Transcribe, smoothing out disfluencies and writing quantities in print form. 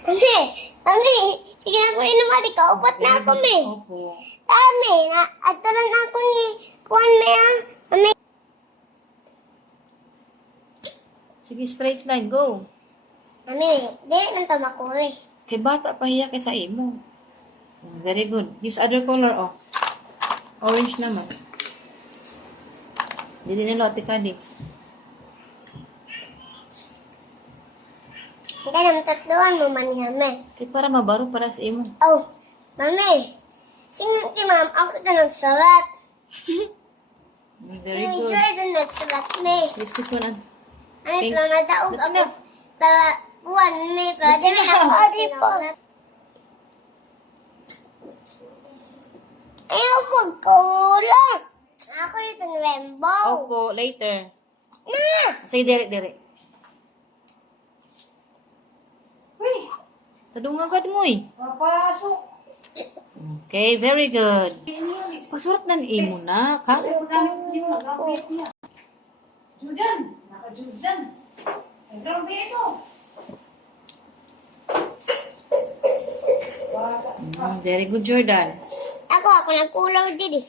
Ame, ame, sige na ko rin naman, ikaupat na ako, me. Opo. Ame, ato lang ako ni Juan, me, ah. Ame, Sige, straight line. Go. ame, di man to makuwi. Kay bata pa hiya kay sa imo. Very good. Use other color, oh. Orange naman. Dili na lote ka, di. Hindi naman tatluan mo man niya, me. Kay para mabaro para sa imo. Oh, mami, sino ti ma'am? Ako ito nagsalat. Very May good. Jordan nagsalat, me. Use this one. Ano Okay. pa madaog That's ako? enough. Buwan, me. That's Pwede na enough. ako. Po. Ayaw pagkulang. Ako ito ng rainbow. Opo, later. Na! Say dire. Uy! Tadong agad mo eh. Papasok. Okay, very good. Pasurat na ni imo na, ka? Judan. Naka-Judan. Nag-grabe ito. Very good, Jordan. Ako nagkulang din eh.